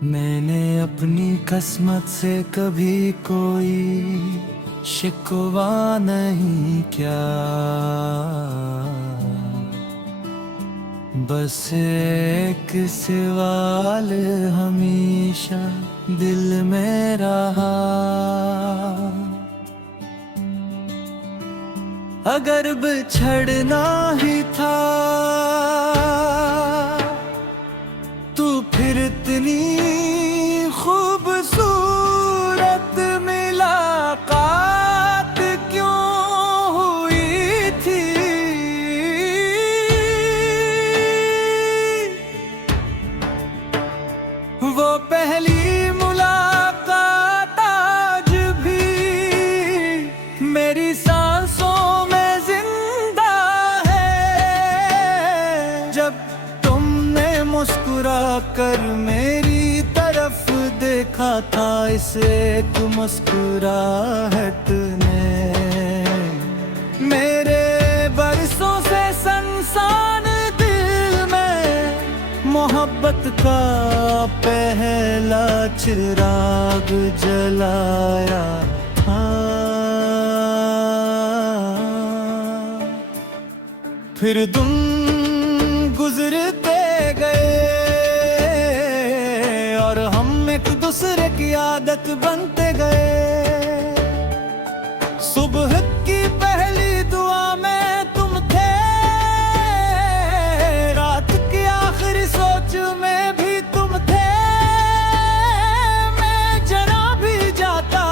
मैंने अपनी किस्मत से कभी कोई शिकवा नहीं किया, बस एक सवाल हमेशा दिल में रहा। अगर बिछड़ना ही था तो फिर इतनी खूबसूरत मुलाकात क्यों हुई थी। वो पहली मुलाकात आज भी मेरी सांसों में जिंदा है। जब तुमने मुस्कुरा कर मेरी तरफ देखा था, इसे एक मुस्कुराहट ने मेरे बरसों से सनसान दिल में मोहब्बत का पहला चिराग जलाया था। फिर तुम गुजरते गए और हम एक दूसरे की आदत बनते गए। सुबह की पहली दुआ में तुम थे, रात की आखिरी सोच में भी तुम थे। मैं जरा भी जाता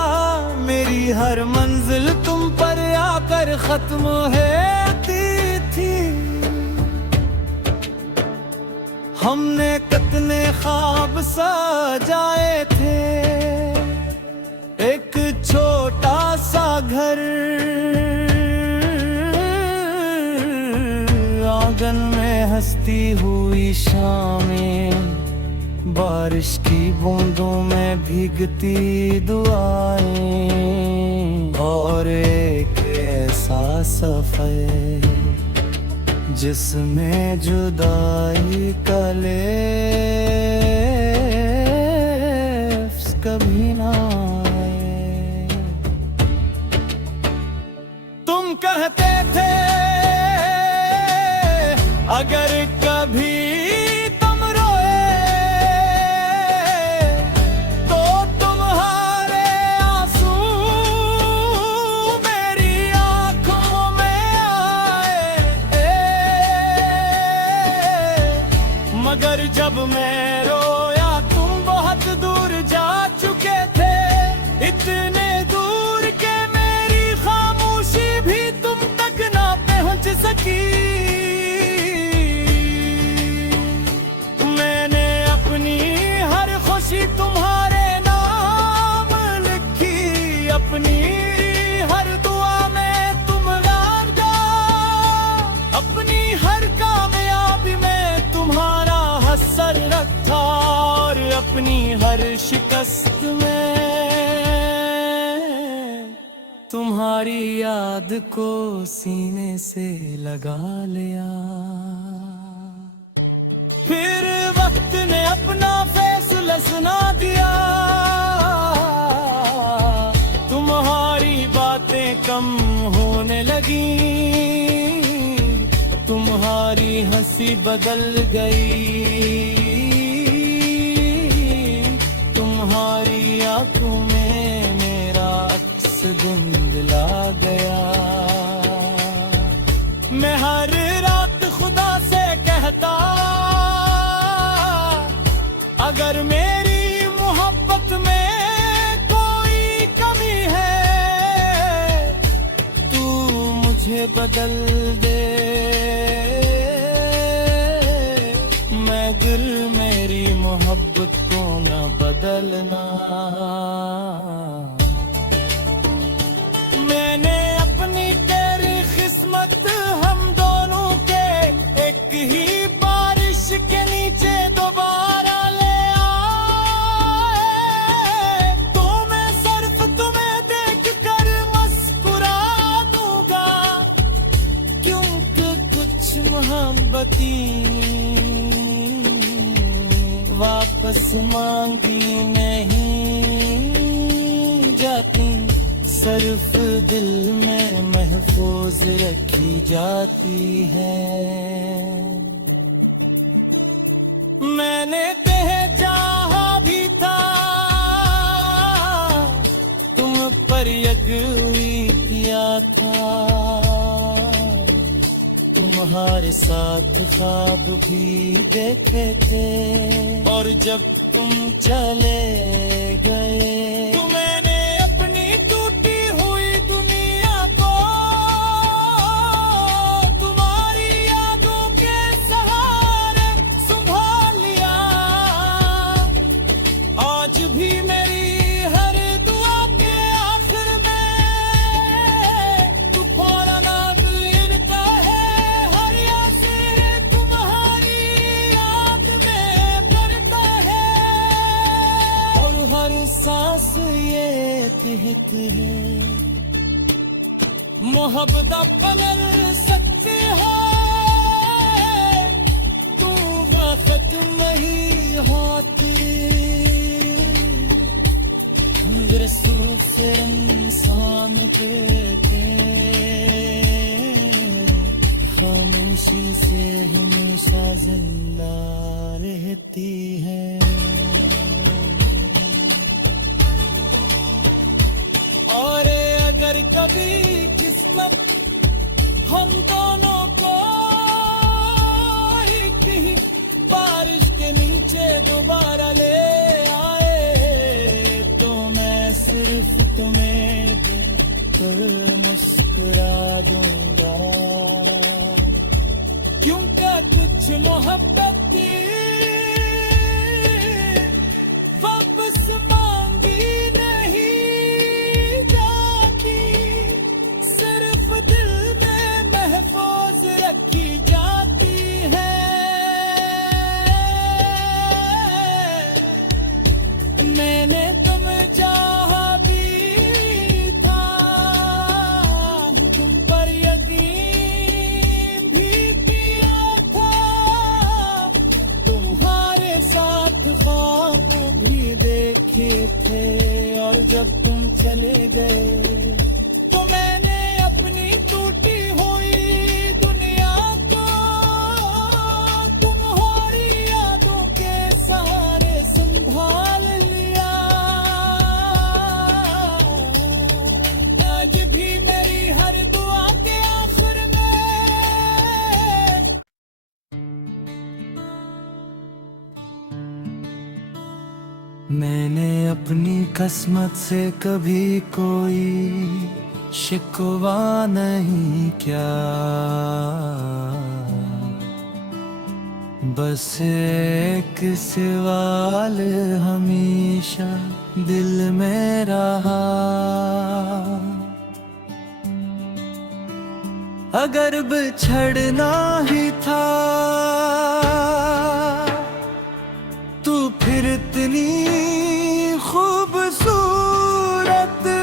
मेरी हर मंजिल तुम पर आकर खत्म होती थी। हमने कितने ख्वाब सजाए थे, एक छोटा सा घर, आंगन में हंसती हुई शामें, बारिश की बूंदों में भीगती दुआएं, और एक ऐसा सफर जिसमें जुदाई का लफ्ज़ कभी ना आए। तुम कहते थे अगर कभी तुम रोए तो तुम्हारे आंसू मेरी आंखों में आए। मगर जब मैं रोया तुम बहुत दूर जा चुके थे, इतने दूर के मेरी खामोशी भी तुम तक ना पहुंच सकी। मैंने अपनी हर खुशी तुम्हारे नाम लिखी, अपनी हर दुआ में तुम राजा, अपनी हर कामयाबी में तुम्हारा असर रखा, और अपनी हर शिकस्त में तुम्हारी याद को सीने से लगा लिया। फिर वक्त ने अपना फैसला सुना दिया, तुम्हारी बातें कम होने लगी, तुम्हारी हंसी बदल गई, तुम्हारी आंखों में मेरा अक्स धुंधला गया। मैं हर रात खुदा से कहता अगर मेरी मोहब्बत में कोई कमी है तू मुझे बदल दे, मगर मेरी मोहब्बत को न बदलना। मैंने अपनी तेरी किस्मत हम दोनों के एक ही बारिश के नीचे दोबारा ले आए, तो मैं सिर्फ तुम्हें देख कर मुस्कुरा दूंगा, क्योंकि कुछ मोहब्बती वापस वापस मांगी नहीं जाती, सिर्फ दिल में महफूज रखी जाती है। मैंने चाहा भी था तुम पर यकीन किया था, तुम्हारे साथ ख्वाब भी देखे थे, और जब तुम चले गए तो मैंने अपनी टूटी हुई दुनिया को तुम्हारी यादों के सहारे संभाल लिया। आज भी मेरी हर दुआ के आखिर में तुम्हारा नाम गिरता है, हर यासिर तुम्हारी याद में करता है, और हर सांस ये तिहत है मोहब्बत बदल सकती है। तू वक्त नहीं होती रसूल से इंसान के खामोशी से हमेशा जिंदा रहती है। और अगर कभी किस्मत हम दोनों को ही कहीं बारिश के नीचे दोबारा ले आए, तो मैं सिर्फ तुम्हें देखकर मुस्कुरा दूंगा, क्योंकि कुछ मोहब्बत की वापस मांगी नहीं जाती, सिर्फ दिल में महफूज रखी जाती है। मैंने तुम चाहा भी था, तुम पर यकीन भी किया था, तुम्हारे साथ ख्वाब भी देखे थे, और जब तुम चले गए तो मैंने अपनी टूटी हुई दुनिया को तुम्हारी यादों के सहारे संभाल लिया। आज भी मेरी हर दुआ के आखिर में मैंने अपनी किस्मत से कभी कोई शिकवा नहीं किया, बस एक सवाल हमेशा दिल में रहा, अगर बिछड़ना ही था तो फिर इतनी खूबसूरत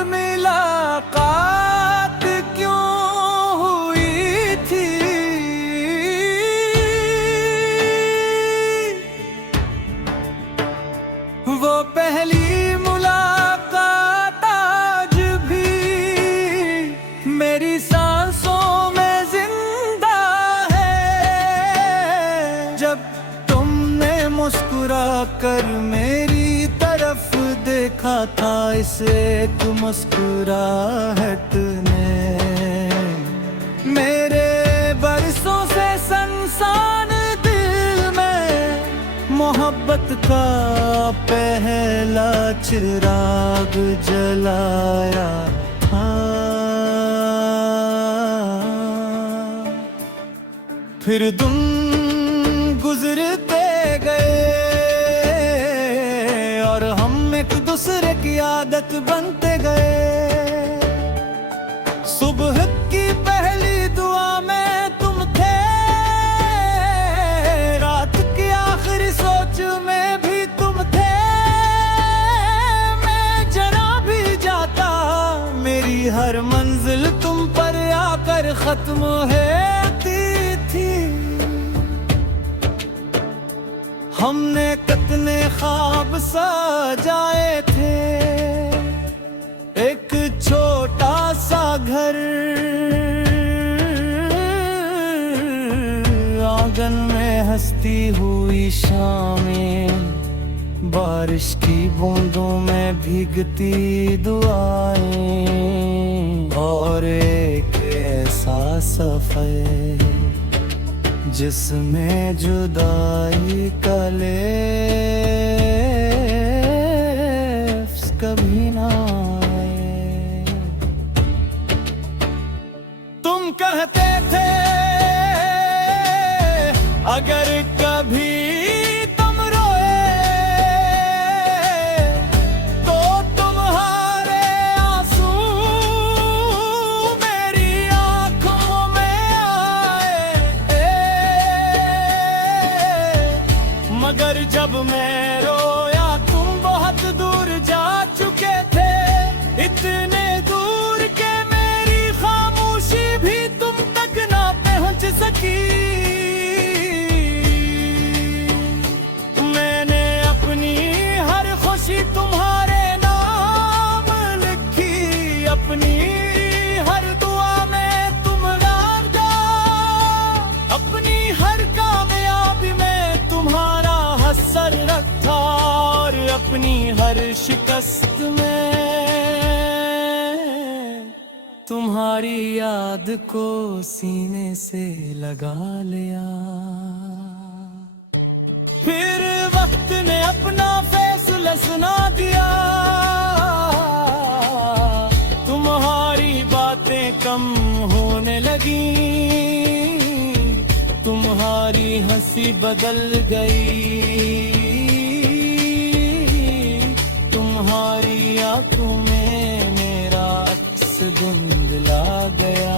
मुलाकात क्यों हुई थी। वो पहली मुलाकात आज भी मेरी सांसों में जिंदा है, जब तुमने मुस्कुरा कर मेरी तरफ देखा था, इसे एक मुस्कुराहट ने मेरे बरसों से सनसान दिल में मोहब्बत का पहला चिराग जलाया था। फिर तुम गुजरते गए और हम एक दूसरे की आदत बनते गए। सुबह की पहली दुआ में तुम थे, रात की आखिरी सोच में भी तुम थे। मैं जरा भी जाता मेरी हर मंजिल तुम पर आकर खत्म होती थी। हमने कितने ख्वाब सजाए थे, एक छोटा सा घर, आंगन में हंसती हुई शामें, बारिश की बूंदों में भीगती दुआएं, और एक ऐसा सफर जिसमें जुदाई का लफ्ज़ कभी ना आए। तुम कहते थे अगर कभी तुम रोए तो तुम्हारे आंसू मेरी आंखों में आए, मगर जब मैं रोया तुम बहुत दूर जा चुके थे, इतने दूर के मेरी खामोशी भी तुम तक ना पहुंच सकी। तुम्हारे नाम लिखी, अपनी हर दुआ में तुम राजा, अपनी हर कामयाबी में तुम्हारा असर रखा, और अपनी हर शिकस्त में तुम्हारी याद को सीने से लगा लिया। फिर वक्त ने अपना फैसला सुना दिया, तुम्हारी बातें कम होने लगी, तुम्हारी हंसी बदल गई, तुम्हारी आंखों में मेरा अक्स धुंधला गया।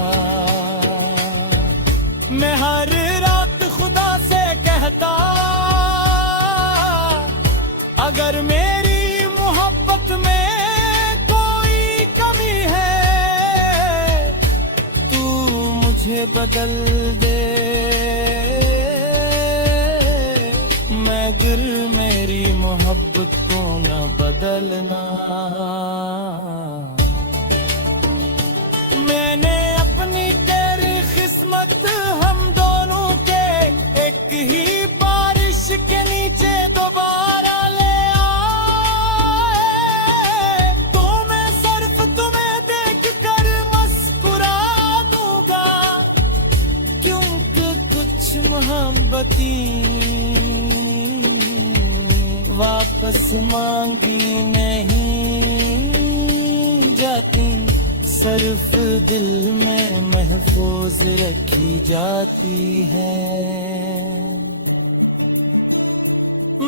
मैं हर रात खुदा से कहता, अगर मेरी मोहब्बत में कोई कमी है तू मुझे बदल दे, मगर मेरी मोहब्बत को न बदलना। मैंने अपनी तेरी किस्मत हम दोनों के एक ही बारिश के नीचे दोबारा मोहब्बती वापस मांगी नहीं जाती, सिर्फ दिल में महफूज रखी जाती है।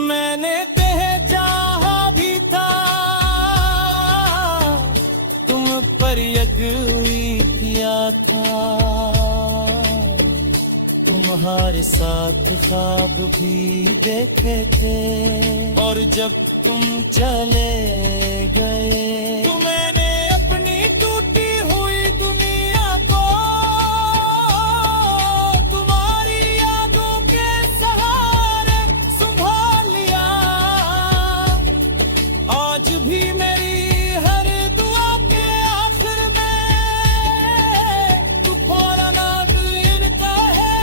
मैंने तेरे चाहा भी था, तुम पर यकीन किया था, तुम्हारे साथ ख्वाब भी देखे थे, और जब तुम चले गए तो मैंने अपनी टूटी हुई दुनिया को तुम्हारी यादों के सहारे संभाल लिया। आज भी मेरी हर दुआ के आखिर में तुम्हारा नाम गिरता है,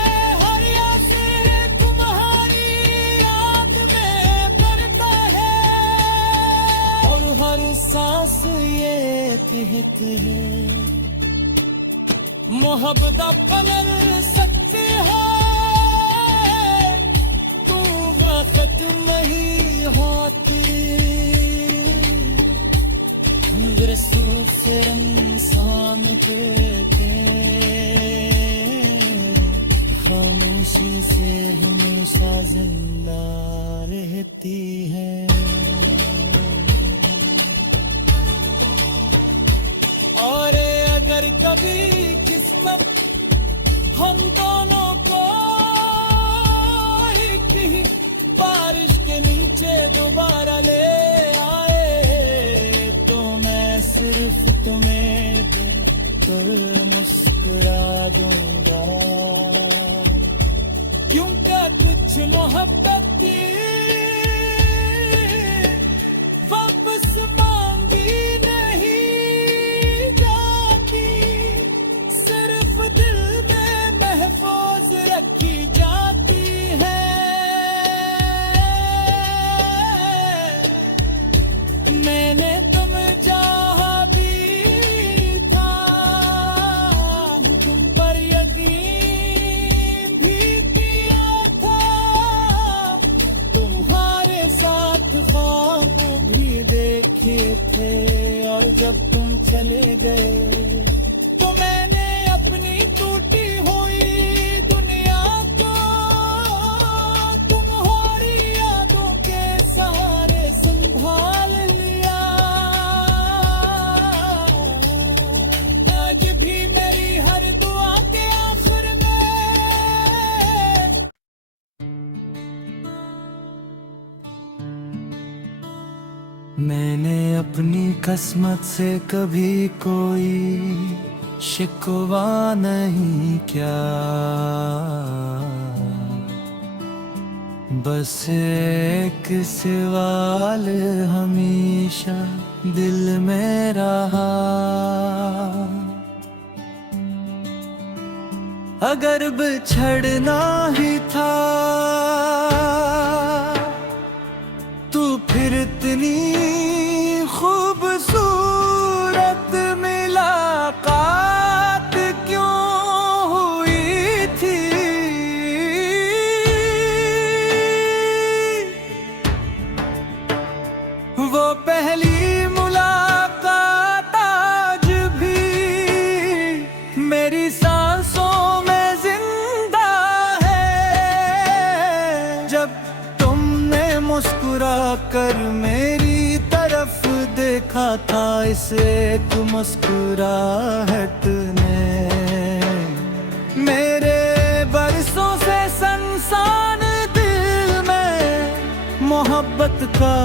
सांस ये कहते हैं मोहब्बत पनर सकती है, तू वक्त नहीं होती, रसूल से इंसान के खामोशी से हमेशा जिंदा रहती है। और अगर कभी किस्मत हम दोनों को एक ही बारिश के नीचे दोबारा ले आए, तो मैं सिर्फ तुम्हें देखकर मुस्कुरा दूंगा, क्यों क्या कुछ मोहब्बत वापस मांगी नहीं जाती, सिर्फ दिल में महफूज रखी जाती है। मैंने तुम चाहा भी था, तुम पर यकीन भी किया था, तुम्हारे साथ ख्वाब भी देखे थे, और जब तुम चले गए तो मैंने अपनी टूटी हुई दुनिया को तुम्हारी यादों के सहारे संभाल लिया। आज भी मेरी हर दुआ के आखिर में मैंने अपनी किस्मत से कभी कोई शिकवा नहीं किया, बस एक सवाल हमेशा दिल में रहा, अगर बिछड़ना ही था तो फिर इतनी खूबसूरत मुलाकात क्यों हुई थी। वो पहली मुलाकात आज भी मेरी सांसों में जिंदा है, जब तुमने मुस्कुरा कर मेरी तरफ देखा था, इसे एक मुस्कुराहट ने मेरे बरसों से सनसान दिल में मोहब्बत का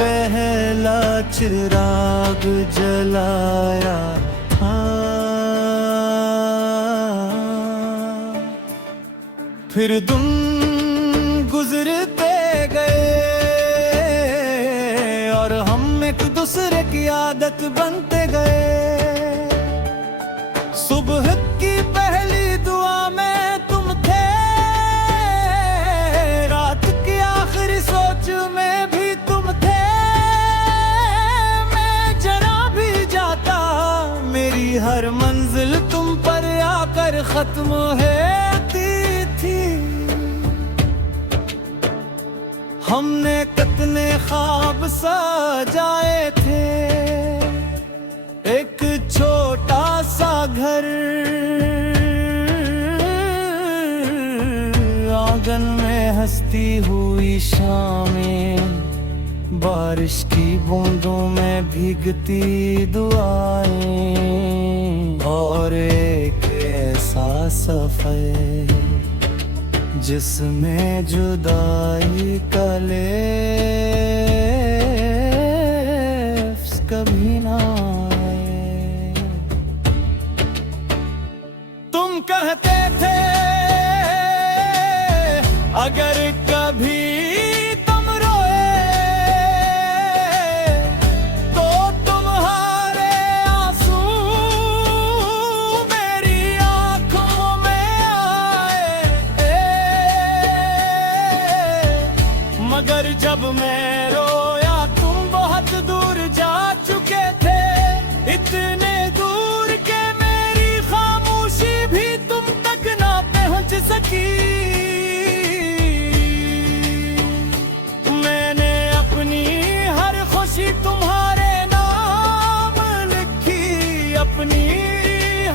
पहला चिराग जलाया था। फिर तुम गुजरते गए और हम एक दूसरे की आदत बनते गए। सुबह की पहली दुआ में तुम थे, रात की आखिरी सोच में भी तुम थे। मैं जरा भी जाता मेरी हर मंजिल तुम पर आकर खत्म होती थी। हमने कितने ख्वाब सजाए थे, एक छोटा सा घर, आंगन में हंसती हुई शामें, बारिश की बूंदों में भीगती दुआएं, और एक ऐसा सफर जिसमें जुदाई का लफ्ज़ कभी ना आए। तुम कहते थे अगर कभी तुम रोए तो तुम्हारे आंसू मेरी आंखों में आए, मगर जब मैं रोया तुम बहुत दूर जा चुके थे, इतने दूर के मेरी खामोशी भी तुम तक ना पहुंच सकी। मैंने अपनी हर खुशी तुम्हारे नाम लिखी, अपनी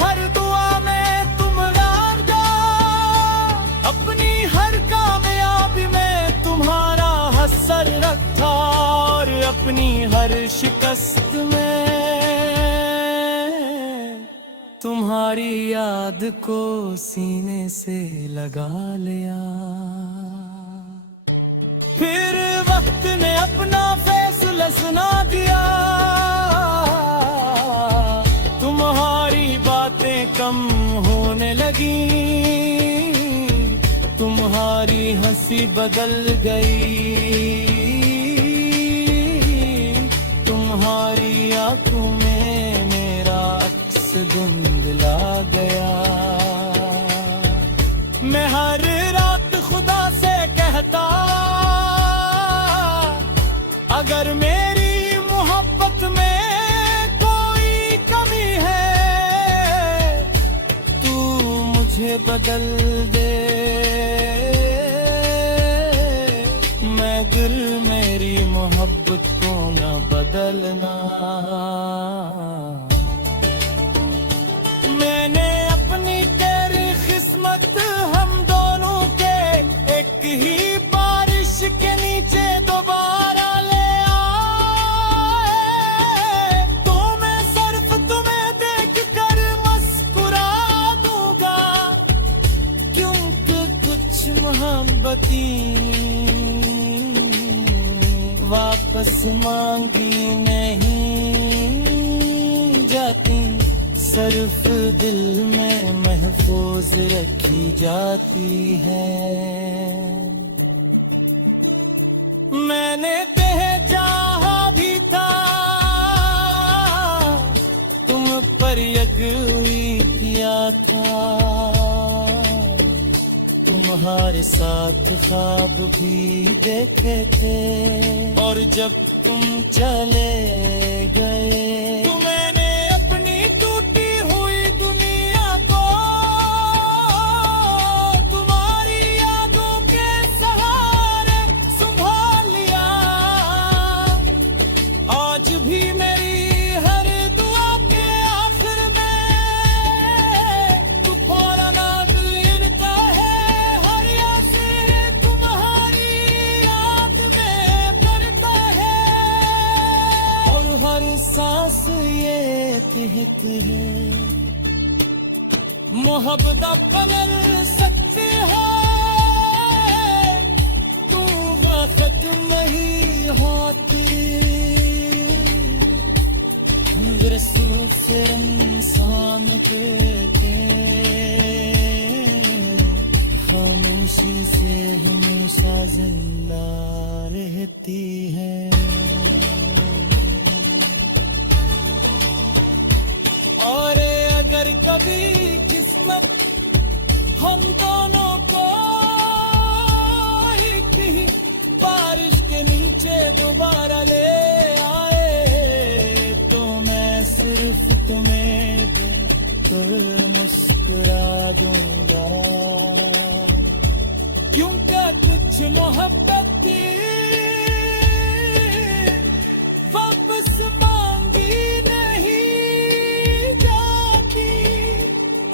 हर दुआ में तुम याद जा, अपनी हर कामयाबी में तुम्हारा असर रखा, और अपनी हर शिकस्त में तुम्हारी याद को सीने से लगा लिया। फिर वक्त ने अपना फैसला सुना दिया, तुम्हारी बातें कम होने लगी, तुम तुम्हारी हंसी बदल गई, तुम्हारी आंखों में मेरा अक्स धुंधला गया। मैं हर रात खुदा से कहता, अगर मेरी मोहब्बत में कोई कमी है, तू मुझे बदल दे, मगर मेरी मोहब्बत को न बदलना। मैंने अपनी तेरी किस्मत हम दोनों के एक ही बारिश के नीचे दोबारा ले आए, तो मैं सिर्फ तुम्हें देख कर मुस्कुरा दूंगा, क्योंकि कुछ मोहब्बती वापस मांगी नहीं जाती, सिर्फ दिल में महफूज रखी जाती है। मैंने भेजा भी था, तुम पर यकीन किया था, तुम्हारे साथ ख्वाब भी देखे थे, और जब तुम चले गए तो मैंने अपनी टूटी हुई दुनिया को तुम्हारी यादों के सहारे संभाल लिया। आज भी मेरी हर दुआ के आखिर में तुम्हारा नाम गिरता है, हर यासीन तुम्हारी याद में पड़ता है, और हर सांस ये कहती है मोहब्बत पलर सकती है, तू वक्त नहीं होती, रसूल से इंसान के खामोशी से हमेशा जिंदा रहती है। और अगर कभी किस्मत हम दोनों को एक ही बारिश के नीचे दोबारा ले आए, तो मैं सिर्फ तुम्हें देखकर मुस्कुरा दूंगा, क्योंकि कुछ मोहब्बत वापस मांगी नहीं जाती,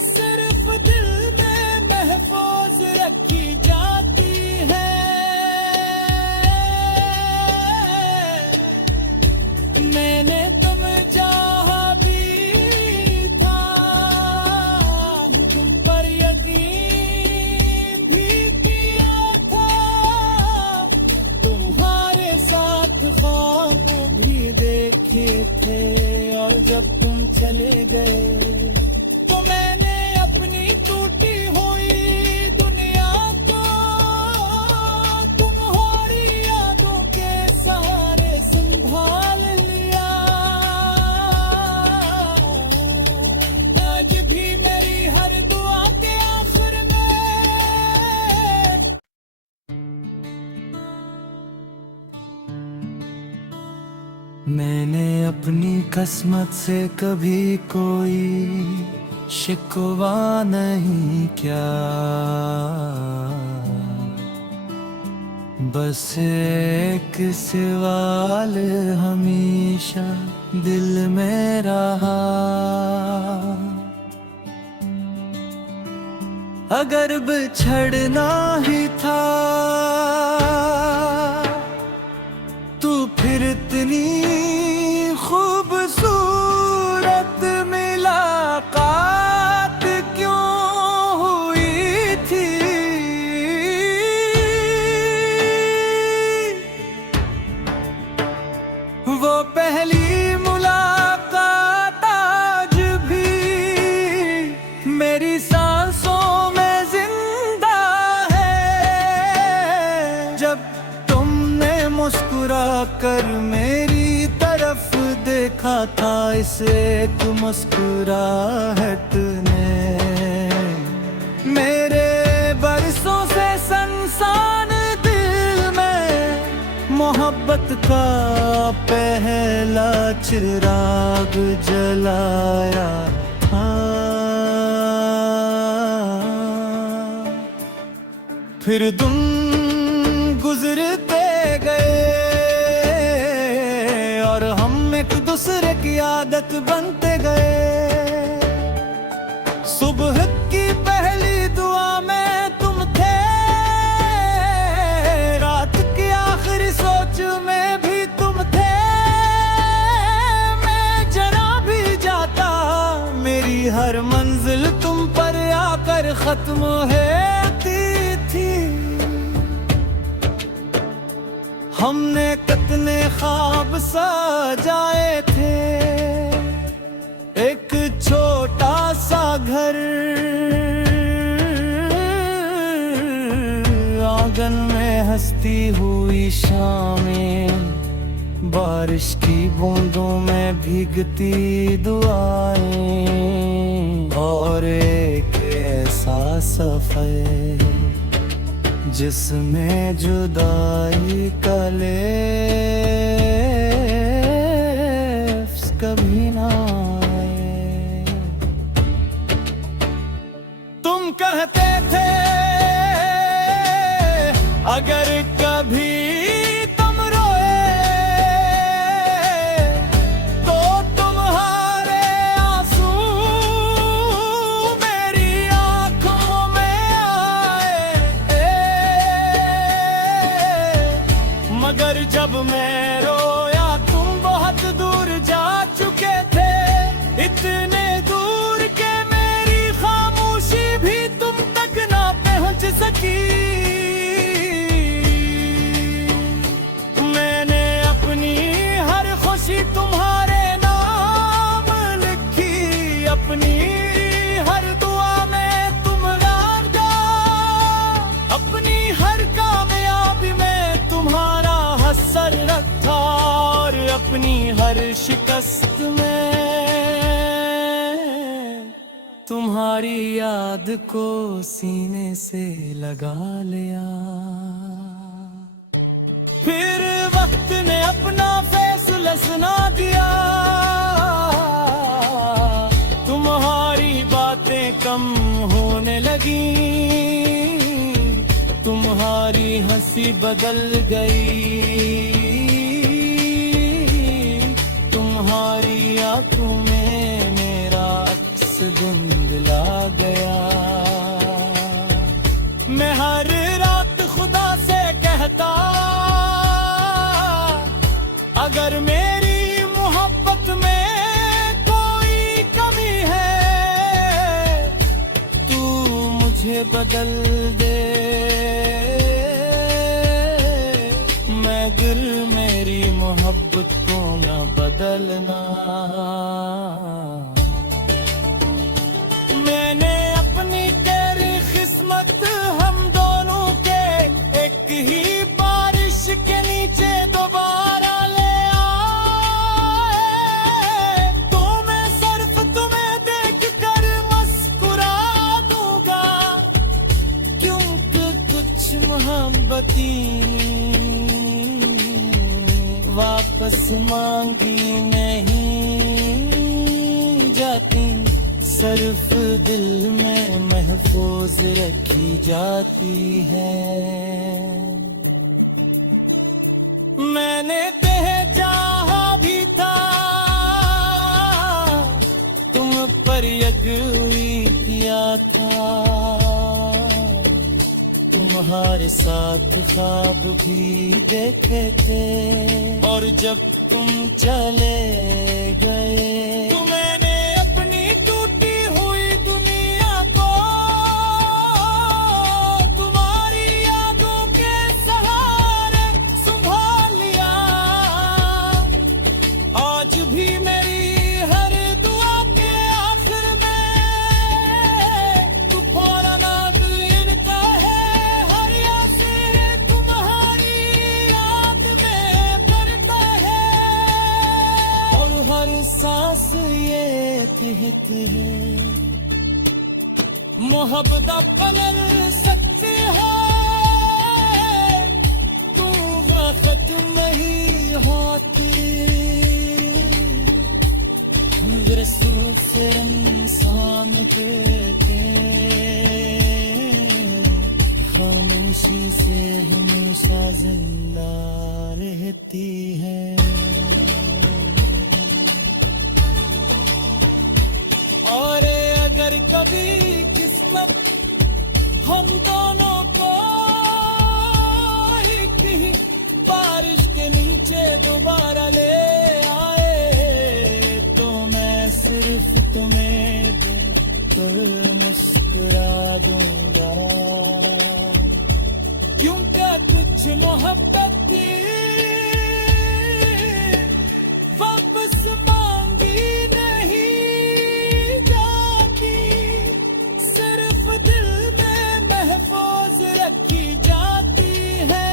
सिर्फ दिल में महफूज रखी जाती है। मैंने तुम चाहा भी था, तुम पर यकीन भी किया था, तुम्हारे साथ ख्वाब भी देखे थे, और जब तुम चले गए तो मैंने अपनी टूटी हुई दुनिया को तुम्हारी यादों के सहारे संभाल लिया। आज भी मेरी हर दुआ के आखिर में मैंने अपनी किस्मत से कभी कोई शिकवा नहीं किया, बस एक सवाल हमेशा दिल में रहा, अगर बिछड़ना ही था तो फिर इतनी खूबसूरत मुलाकात क्यों हुई थी। वो पहली मुलाकात आज भी मेरी सांसों में जिंदा है, जब तुमने मुस्कुरा कर मेरी तरफ देखा था, इस एक मुस्कुराहट ने मेरे बरसों से सनसान दिल में मोहब्बत का पहला चिराग जलाया था। फिर दिन गुजरते गए और हम एक दूसरे की आदत बनते गए। सुबह की पहली दुआ में तुम थे, रात की आखिरी सोच में भी तुम थे। मैं जरा भी जाता मेरी हर मंजिल तुम पर आकर खत्म होती थी। हमने कितने ख्वाब सजाए थे, एक छोटा सा घर, आंगन में हंसती हुई शामें, बारिश की बूंदों में भीगती दुआएं, और एक ऐसा सफर जिसमें जुदाई का लफ्ज़ कभी ना आए। तुम कहते थे अगर कभी तुम रोए तो तुम्हारे आंसू मेरी आंखों में आए। मगर जब मैं रोया तुम बहुत दूर जा चुके थे, इतने दूर के मेरी खामोशी भी तुम तक ना पहुंच सकी। मैंने अपनी हर खुशी तुम्हारे नाम लिखी, अपनी हर दुआ में तुम राजा, अपनी हर कामयाबी में तुम्हारा असर रखा, और अपनी हर शिकस्त में तुम्हारी याद को सीने से लगा लिया। फिर वक्त ने अपना फैसला सुना दिया, तुम्हारी बातें कम होने लगी, तुम्हारी हंसी बदल गई, तुम्हारी आंखों में मेरा अक्स धुंधला गया। मैं हर रात खुदा से कहता अगर मेरी मोहब्बत में कोई कमी है तू मुझे बदल दे, मगर मेरी मोहब्बत को ना बदलना। मैंने अपनी तेरी किस्मत हम दोनों के एक ही बारिश के नीचे दोबारा ले आए, तो मैं सिर्फ तुम्हें देख कर मुस्कुरा दूंगा, क्योंकि कुछ मोहब्बती वापस मांगी नहीं जाती, सिर्फ दिल में महफूज रखी जाती है। मैंने चाहा भी था तुम पर यकीन किया था, तुम्हारे साथ ख्वाब भी देखे थे, और जब तुम चले गए तो मैंने अपनी टूटी हुई दुनिया को तुम्हारी यादों के सहारे संभाल लिया। आज भी मेरी हर दुआ के आखिर में तुम्हारा नाम लिखा है, हर यासी तुम्हारी कहते हैं मोहब्बत पलर सकते हैं तू वक्त नहीं होती रसूल से इंसान कहते खामोशी से हमेशा जिंदा रहती है और अगर कभी किस्मत हम दोनों को कहीं बारिश के नीचे दोबारा ले आए तो मैं सिर्फ तुम्हें देखकर मुस्कुरा दूंगा क्योंकि कुछ मोहब्बत की वापस मांगी नहीं जाती सिर्फ दिल में महफूज रखी जाती है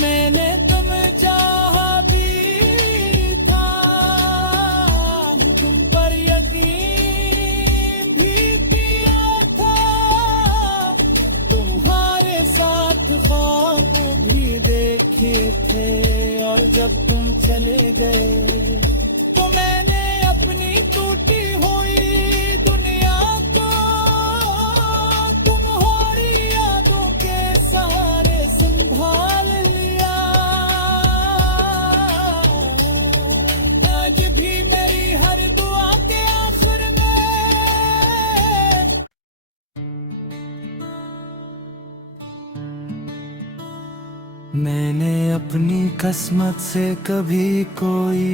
मैंने तुम चाहा भी था तुम पर यकीन भी किया था तुम्हारे साथ ख्वाब भी देखे थे और जब तुम चले गए तो मैंने अपनी टूटी हुई दुनिया को तुम्हारी यादों के सहारे संभाल लिया आज भी मेरी हर दुआ के आखिर में मैंने अपनी किस्मत से कभी कोई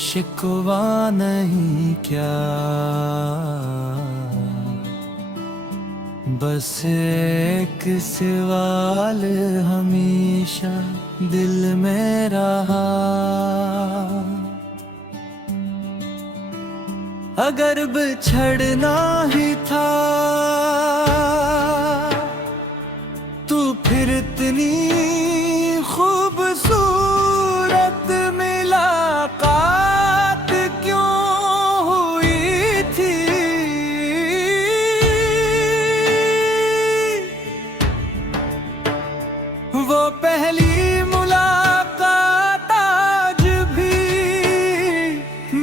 शिकवा नहीं किया बस एक सवाल हमेशा दिल में रहा अगर बिछड़ना ही था तू फिर इतनी खूबसूरत मुलाकात क्यों हुई थी वो पहली मुलाकात आज भी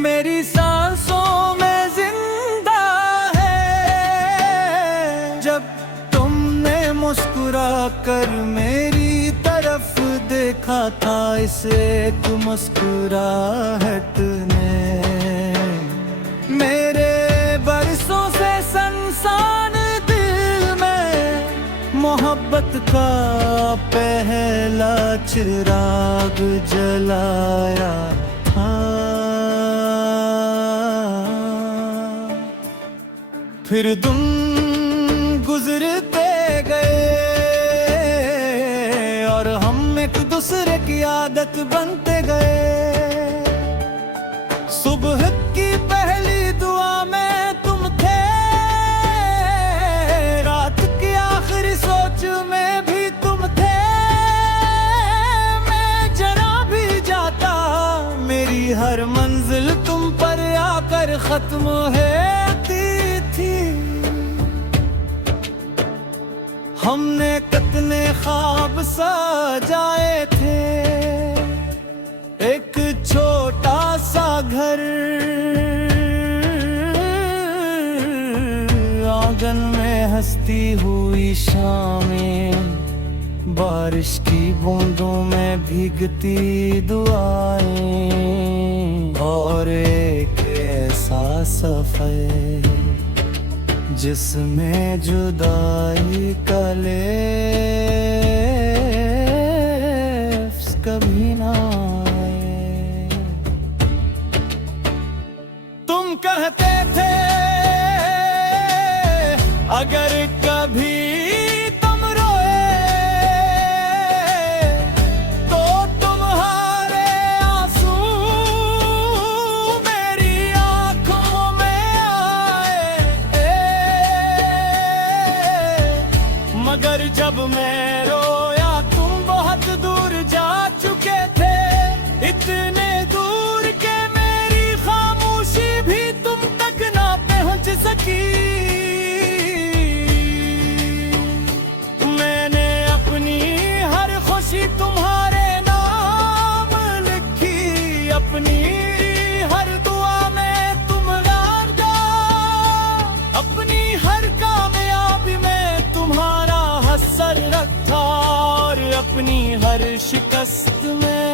मेरी सांसों में जिंदा है जब तुमने मुस्कुरा कर मेरी तरफ देखा था इसे एक मुस्कुराहट ने मेरे बरसों से संसान दिल में मोहब्बत का पहला चिराग जलाया था फिर तुम गुजरते गए और हम एक दूसरे की आदत बनते गए सुबह की पहली दुआ में तुम थे रात की आखिरी सोच में भी तुम थे मैं जरा भी जाता मेरी हर मंजिल तुम पर आकर खत्म होती थी हमने कितने ख्वाब सजाए थे एक छोटा सा घर आंगन में हंसती हुई शामें बारिश की बूंदों में भीगती दुआएं और एक ऐसा सफर जिसमें जुदाई का लफ्ज़ कभी ना आए तुम कहते थे अगर कभी तुम रोए तो तुम्हारे आंसू मेरी आंखों में आए मगर जब मैं रोया तुम बहुत दूर जा चुके थे अपनी हर शिकस्त में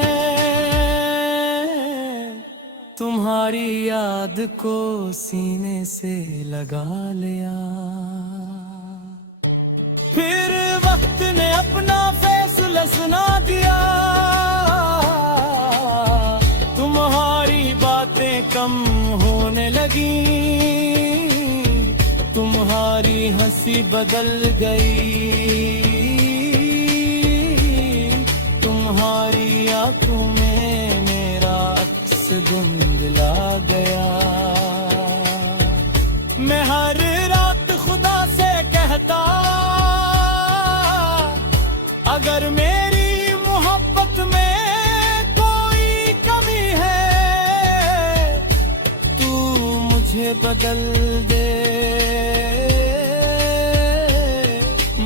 तुम्हारी याद को सीने से लगा लिया। फिर वक्त ने अपना फैसला सुना दिया, तुम्हारी बातें कम होने लगी, तुम्हारी हंसी बदल गई, तुम्हारी आंखों में मेरा अक्स धुंधला गया। मैं हर रात खुदा से कहता, अगर मेरी मोहब्बत में कोई कमी है तू मुझे बदल दे,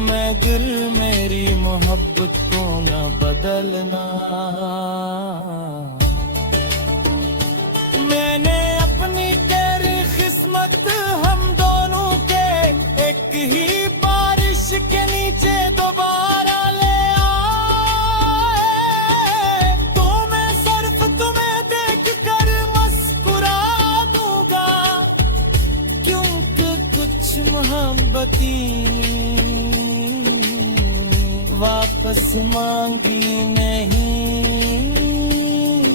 मगर मेरी मोहब्बत को न बदलना। मैंने अपनी तेरी किस्मत हम दोनों के एक ही बारिश के नीचे दोबारा ले आए, तो मैं सिर्फ तुम्हें देख कर मुस्कुरा दूंगा, क्योंकि कुछ मोहब्बती वापस मांगी नहीं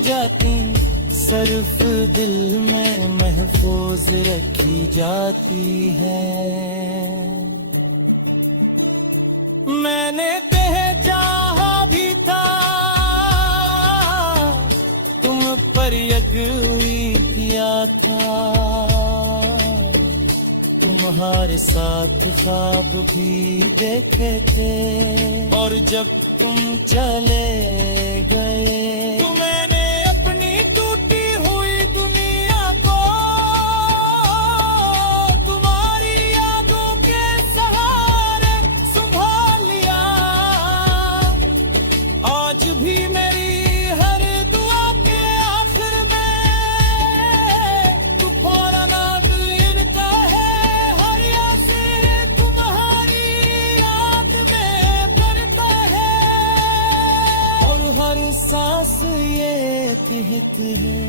जाती, सिर्फ दिल में महफूज रखी जाती है। मैंने तुम्हें चाहा भी था, तुम पर यकीन किया था, तुम्हारे साथ ख्वाब भी देखे थे, और जब तुम चले गए तो मैंने अपनी टूटी हुई दुनिया को तुम्हारी यादों के सहारे संभाल लिया। आज भी मेरी हर दुआ के आखिर में तुम्हारा नाम गिरता है, हर यासीन तुम्हारी याद में करता है, और हर सांस ये कहती है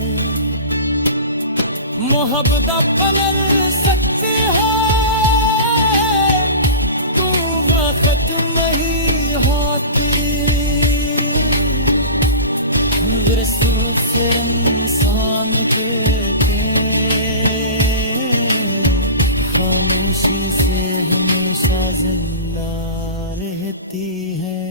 मोहब्बत पनर सकती है, तू वक्त नहीं होती, रसूल से इंसान के खामोशी से हमेशा जिंदा रहती है।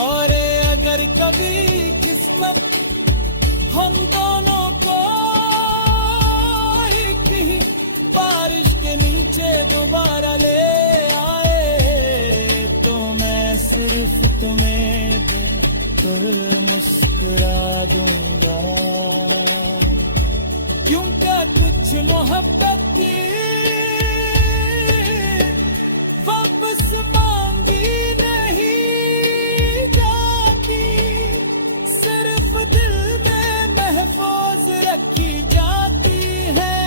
और अगर कभी किस्मत हम दोनों को एक ही बारिश के नीचे दोबारा ले आए, तो मैं सिर्फ तुम्हें देखकर मुस्कुरा दूंगा, क्योंकि कुछ मोहब्बत की वापस मांगी नहीं जाती, सिर्फ दिल में महफूज रखी जाती है।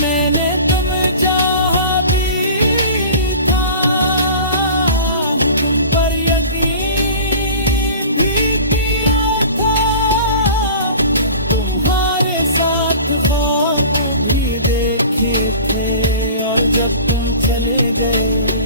मैंने तुम चाहा भी था, तुम पर यकीन भी किया था, तुम्हारे साथ ख्वाब भी देखे थे, और जब तुम चले गए